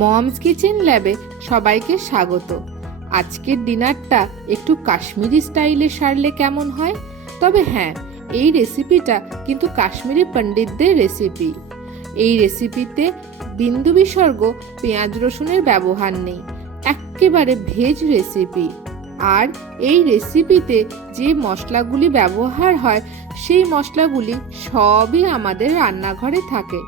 Moms kitchen ল্যাবে সবাইকে স্বাগত। আজকের ডিনারটা একটু কাশ্মীরি স্টাইলে সারলে কেমন হয়? তবে হ্যাঁ এই রেসিপিটা কিন্তু কাশ্মীরি পণ্ডিতদের রেসিপি। এই রেসিপিতে বিন্দু বিসর্গ, পেঁয়াজ রসুনের ব্যবহার নেই, একেবারে ভেজ রেসিপি। আর এই রেসিপিতে যে মশলাগুলি ব্যবহার হয়, সেই মশলাগুলি সবই আমাদের রান্নাঘরে থাকে।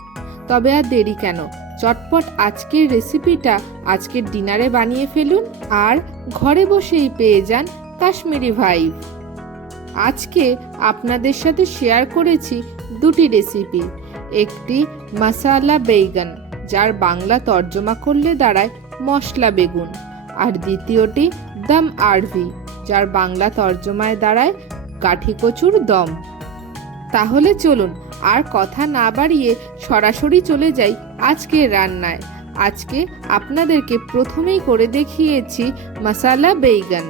তবে আর দেরি কেন? চটপট আজকের রেসিপিটা আজকের ডিনারে বানিয়ে ফেলুন আর ঘরে বসেই পেয়ে যান কাশ্মীরি ভাইব আজকে আপনাদের সাথে শেয়ার করেছি দুটি রেসিপি একটি মাসালা বেগুন, যার বাংলা তর্জমা করলে দাঁড়ায় মশলা বেগুন। আর দ্বিতীয়টি দম আরভি, যার বাংলা তর্জমায় দাঁড়ায় কাঠি কচুর দম। তাহলে চলুন আর কথা না বাড়িয়ে সরাসরি চলে যাই আজকে রান্নায়। আজকে আপনাদেরকে প্রথমেই করে দেখিয়েছি মশালা বেগুন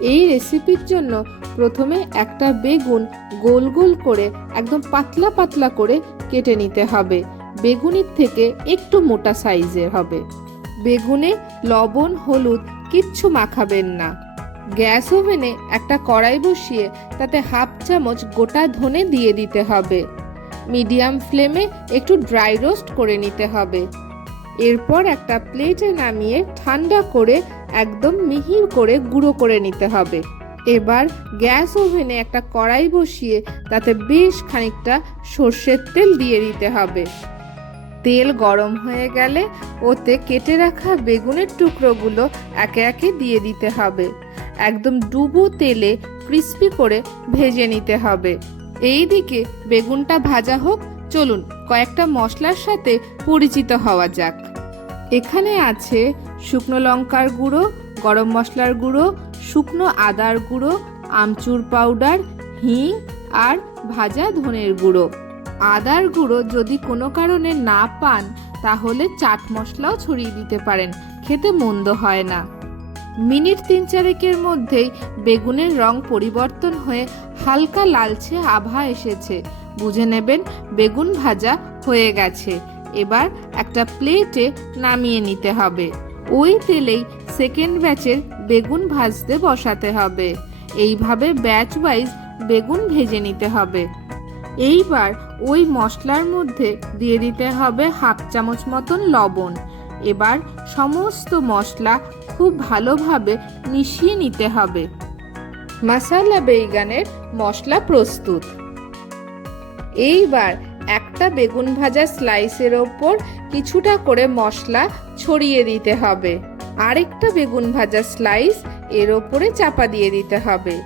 এই রেসিপির জন্য প্রথমে একটা বেগুন গোল গোল করে, একদম পাতলা পাতলা করে কেটে নিতে হবে। বেগুনির থেকে একটু মোটা সাইজের হবে। বেগুনে লবণ, হলুদ কিচ্ছু মাখাবেন না। গ্যাস ওভেনে একটা কড়াই বসিয়ে তাতে হাফ চামচ গোটা ধনে দিয়ে দিতে হবে। মিডিয়াম ফ্লেমে একটু ড্রাই রোস্ট করে নিতে হবে। এরপর একটা প্লেটে নামিয়ে ঠান্ডা করে একদম মিহি করে গুঁড়ো করে নিতে হবে। এবার গ্যাস ওভেনে একটা কড়াই বসিয়ে তাতে বেশ খানিকটা সর্ষের তেল দিয়ে দিতে হবে। তেল গরম হয়ে গেলে ওতে কেটে রাখা বেগুনের টুকরোগুলো একে একে দিয়ে দিতে হবে। একদম ডুবো তেলে ক্রিস্পি করে ভেজে নিতে হবে। এই দিকে বেগুনটা ভাজা হোক, চলুন কয়েকটা মশলার সাথে পরিচিত হওয়া যাক। এখানে আছে শুকনো লঙ্কার গুঁড়ো, গরম মশলার গুঁড়ো, শুকনো আদার গুঁড়ো, আমচুর পাউডার, হিং আর ভাজা ধনের গুঁড়ো। আদার গুঁড়ো যদি কোনো কারণে না পান, তাহলে চাট মশলাও ছড়িয়ে দিতে পারেন, খেতে মন্দ হয় না। মিনিট তিন চারেকের মধ্যেই বেগুনের রং পরিবর্তন হয়ে হালকা লালচে আভা এসেছে। বুঝে নেবেন, বেগুন ভাজা হয়ে গেছে। এবার একটা প্লেটে নামিয়ে নিতে হবে। ওই তেলেই সেকেন্ড ব্যাচের বেগুন ভাজতে বসাতে হবে। এইভাবে ব্যাচ ওয়াইজ বেগুন ভেজে নিতে হবে। এইবার ওই মশলার মধ্যে দিয়ে দিতে হবে হাফ চামচ মতন লবণ। এবার সমস্ত মশলা খুব ভালোভাবে মিশিয়ে নিতে হবে। মশালা বেগানের মশলা প্রস্তুত। এইবার একটা বেগুন ভাজা স্লাইসের ওপর কিছুটা করে মশলা ছড়িয়ে দিতে হবে। আরেকটা বেগুন ভাজা স্লাইস এর ওপরে চাপা দিয়ে দিতে হবে।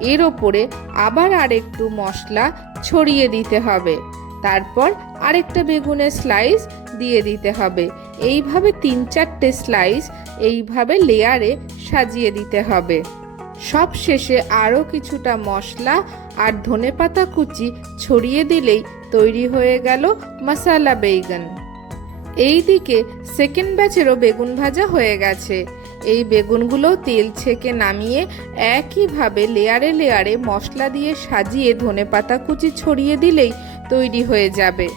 এর ওপরে আবার আরেকটু মশলা ছড়িয়ে দিতে হবে। তারপর আরেকটা বেগুনের স্লাইস দিয়ে দিতে হবে। এইভাবে তিন চারটে স্লাইস এইভাবে লেয়ারে সাজিয়ে দিতে হবে। সব শেষে আরও কিছুটা মশলা আর ধনেপাতা কুচি ছড়িয়ে দিলেই তৈরি হয়ে গেল মশালা বেগুন। এইদিকে সেকেন্ড ব্যাচেরও বেগুন ভাজা হয়ে গেছে। এই বেগুনগুলো তেল ছেঁকে নামিয়ে একইভাবে লেয়ারে লেয়ারে মশলা দিয়ে সাজিয়ে ধনেপাতা কুচি ছড়িয়ে দিলেই তৈরি হয়ে যাবে।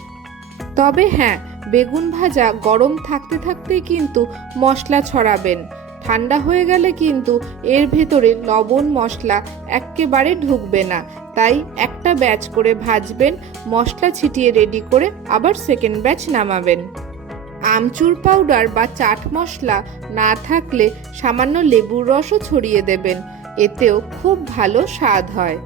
তবে হ্যাঁ বেগুন ভাজা গরম থাকতে থাকতেই কিন্তু মশলা ছড়াবেন। ঠান্ডা হয়ে গেলে কিন্তু এর ভেতরে লবণ মশলা একেবারে ঢুকবে না। তাই একটা ব্যাচ করে ভাজবেন, মশলা ছিটিয়ে রেডি করে আবার সেকেন্ড ব্যাচ নামাবেন। আমচুর পাউডার বা চাট মশলা না থাকলে সামান্য লেবুর রসও ছড়িয়ে দেবেন। এতেও খুব ভালো স্বাদ হয়।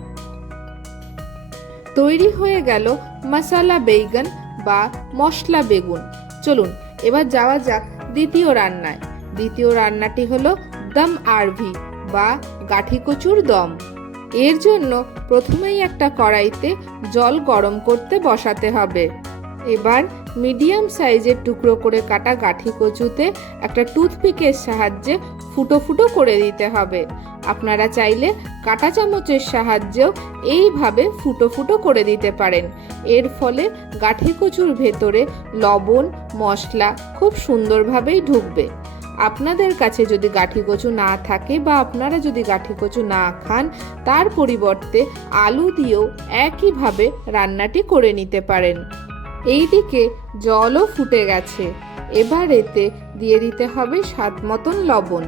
তৈরি হয়ে গেল মশালা বেগুন বা মশলা বেগুন। চলুন, এবার যাওয়া যাক দ্বিতীয় রান্নায়। দ্বিতীয় রান্নাটি হলো দম আরভি বা গাঠি কচুর দম। এর জন্য প্রথমেই একটা কড়াইতে জল গরম করতে বসাতে হবে। এবার মিডিয়াম সাইজের টুকরো করে কাটা গাঠি কচুতে একটা টুথপিকের সাহায্যে ফুটো ফুটো করে দিতে হবে। আপনারা চাইলে কাটা চামচের সাহায্যেও এইভাবে ফুটো ফুটো করে দিতে পারেন। এর ফলে গাঠি কচুর ভেতরে লবণ, মশলা খুব সুন্দরভাবেই ঢুকবে। আপনাদের কাছে যদি গাঠি কচু না থাকে বা আপনারা যদি গাঠি কচু না খান, তার পরিবর্তে আলু দিয়েও একইভাবে রান্নাটি করে নিতে পারেন। এইদিকে জলও ফুটে গেছে। এবার এতে দিয়ে দিতে হবে স্বাদ মতন লবণ।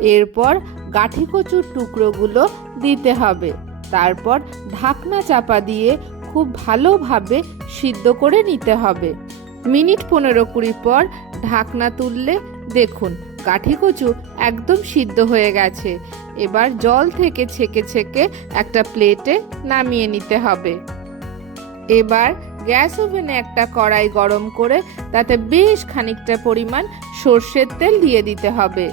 এরপর গাঠি কচুর টুকরোগুলো দিতে হবে। তারপর ঢাকনা চাপা দিয়ে খুব ভালোভাবে সিদ্ধ করে নিতে হবে। মিনিট পনেরো কুড়ি পর ঢাকনা তুললে দেখুন কাঠি কচু একদম সিদ্ধ হয়ে গেছে। এবার জল থেকে ছেঁকে ছেঁকে একটা প্লেটে নামিয়ে নিতে হবে। এবার গ্যাস ওভেনে একটা কড়াই গরম করে তাতে বেশ খানিকটা পরিমাণ সর্ষের তেল দিয়ে দিতে হবে।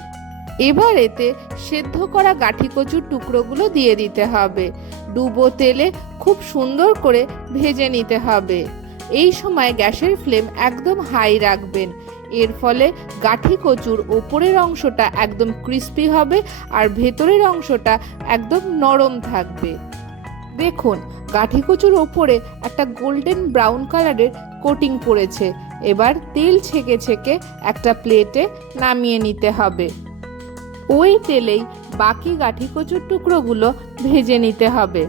এবার এতে সেদ্ধ করা গাঠি কচুর টুকরোগুলো দিয়ে দিতে হবে। ডুবো তেলে খুব সুন্দর করে ভেজে নিতে হবে। এই সময় গ্যাসের ফ্লেম একদম হাই রাখবেন। এর ফলে গাঠি কচুর ওপরের অংশটা একদম ক্রিস্পি হবে আর ভেতরের অংশটা একদম নরম থাকবে। দেখুন, গাঠি ওপরে একটা গোল্ডেন ব্রাউন কালারের কোটিং পড়েছে। এবার তেল ছেঁকে ছেঁকে একটা প্লেটে নামিয়ে নিতে হবে। ওই তেলেই বাকি গাঠি কচুর টুকরোগুলো ভেজে নিতে হবে।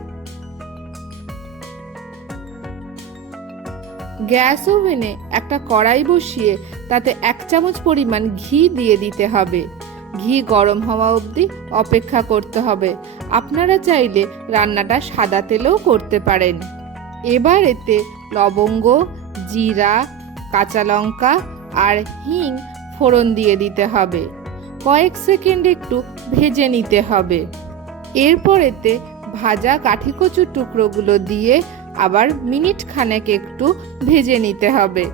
গ্যাস ওভেনে একটা কড়াই বসিয়ে তাতে এক চামচ পরিমাণ ঘি দিয়ে দিতে হবে। ঘি গরম হওয়া অবধি অপেক্ষা করতে হবে। আপনারা চাইলে রান্নাটা সাদা তেলেও করতে পারেন। এবার এতে লবঙ্গ, জিরা, কাঁচা লঙ্কা আর হিং ফোড়ন দিয়ে দিতে হবে। কয়েক সেকেন্ড একটু ভেজে নিতে হবে। এরপর এতে ভাজা কাঠি কচুর টুকরোগুলো দিয়ে আবার মিনিট খানেক একটু ভেজে নিতে হবে।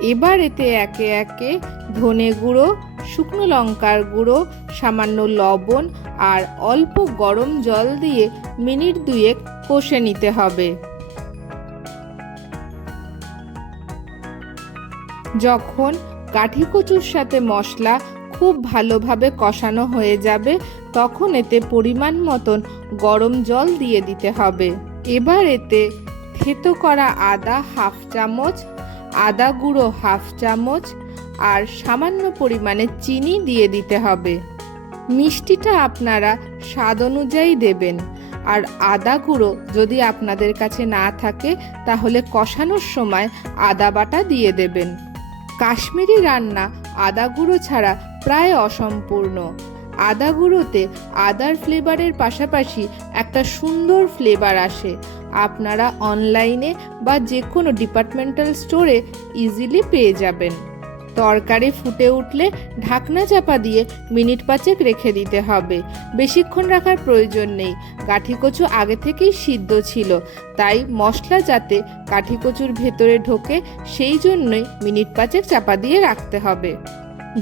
এবার এতে একে একে ধনে গুঁড়ো, শুকনো লঙ্কার গুঁড়ো, সামান্য লবণ আর অল্প গরম জল দিয়ে মিনিট দুয়েক কষে নিতে হবে। যখন কাঠি কচুর সাথে মশলা খুব ভালোভাবে কষানো হয়ে যাবে, তখন এতে পরিমাণ মতন গরম জল দিয়ে দিতে হবে। এবার এতে থেতো করা আদা হাফ চামচ আদা গুঁড়ো হাফ চামচ আর সামান্য পরিমাণে চিনি দিয়ে দিতে হবে। মিষ্টিটা আপনারা স্বাদ অনুযায়ী দেবেন। আর আদা গুঁড়ো যদি আপনাদের কাছে না থাকে, তাহলে কষানোর সময় আদা বাটা দিয়ে দেবেন। কাশ্মীরি রান্না আদা গুঁড়ো ছাড়া প্রায় অসম্পূর্ণ। আদা গুঁড়োতে আদার ফ্লেভারের পাশাপাশি একটা সুন্দর ফ্লেভার আসে। আপনারা অনলাইনে বা যে কোনো ডিপার্টমেন্টাল স্টোরে ইজিলি পেয়ে যাবেন। তরকারি ফুটে উঠলে ঢাকনা চাপা দিয়ে মিনিট পাঁচেক রেখে দিতে হবে। বেশিক্ষণ রাখার প্রয়োজন নেই। কাঠি কচু আগে থেকেই সিদ্ধ ছিল। তাই মশলা যাতে কাঠি কচুর ভেতরে ঢোকে, সেই জন্যই মিনিট পাঁচেক চাপা দিয়ে রাখতে হবে।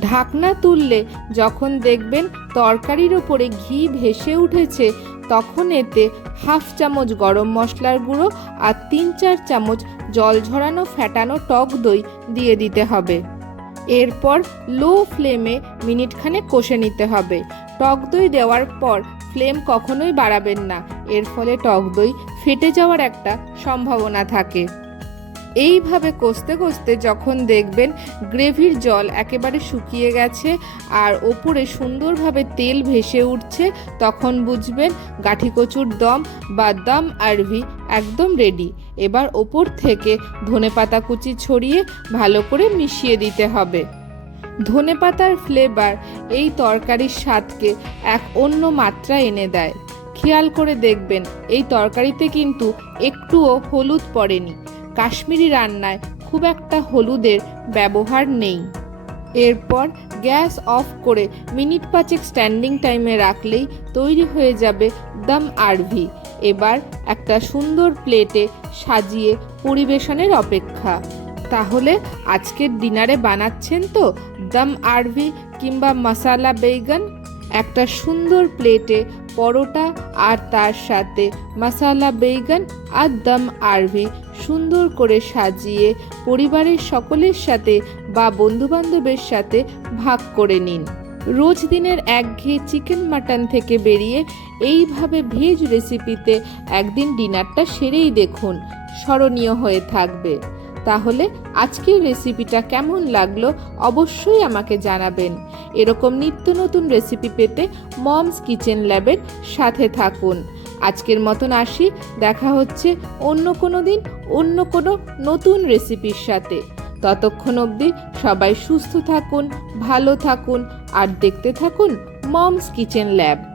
ঢাকনা তুললে যখন দেখবেন তরকারির ওপরে ঘি ভেসে উঠেছে তখন এতে হাফ চামচ গরম মশলার গুঁড়ো আর তিন চার চামচ জল ঝরানো ফ্যাটানো টক দই দিয়ে দিতে হবে। এরপর লো ফ্লেমে মিনিটখানে কষে নিতে হবে। টক দই দেওয়ার পর ফ্লেম কখনোই বাড়াবেন না। এর ফলে টক দই ফেটে যাওয়ার একটা সম্ভাবনা থাকে। এইভাবে কষতে কষতে যখন দেখবেন গ্রেভির জল একেবারে শুকিয়ে গেছে আর ওপরে সুন্দরভাবে তেল ভেসে উঠছে, তখন বুঝবেন গাঠি কচুর দম বা দম আরভি একদম রেডি এবার ওপর থেকে ধনেপাতা কুচি ছড়িয়ে ভালো করে মিশিয়ে দিতে হবে। ধনেপাতার ফ্লেভার এই তরকারির স্বাদকে এক অন্য মাত্রা এনে দেয়। খেয়াল করে দেখবেন, এই তরকারিতে কিন্তু একটুও হলুদ পড়েনি। কাশ্মীরি রান্নায় খুব একটা হলুদের ব্যবহার নেই। এরপর গ্যাস অফ করে মিনিট পাঁচেক স্ট্যান্ডিং টাইমে রাখলেই তৈরি হয়ে যাবে দম আরভি। এবার একটা সুন্দর প্লেটে সাজিয়ে পরিবেশনের অপেক্ষা। তাহলে আজকের ডিনারে বানাচ্ছেন তো দম আরভি কিংবা মশালা বেগন একটা সুন্দর প্লেটে পরোটা আর তার সাথে মশালা, বেগন আর দম আরভি সুন্দর করে সাজিয়ে পরিবারের সকলের সাথে বা বন্ধুবান্ধবের সাথে ভাগ করে নিন। রোজ দিনের একঘেয়ে চিকেন মাটন থেকে বেরিয়ে এইভাবে ভেজ রেসিপিতে একদিন ডিনারটা সেরেই দেখুন। স্মরণীয় হয়ে থাকবে। তাহলে আজকের রেসিপিটা কেমন লাগল অবশ্যই আমাকে জানাবেন। এরকম নিত্য নতুন রেসিপি পেতে মমস কিচেন ল্যাবের সাথে থাকুন। আজকের মতন আসি, দেখা হচ্ছে অন্য কোনো দিন, অন্য কোনো নতুন রেসিপির সাথে। ততক্ষণ অবধি সবাই সুস্থ থাকুন, ভালো থাকুন, আর দেখতে থাকুন মমস কিচেন ল্যাব।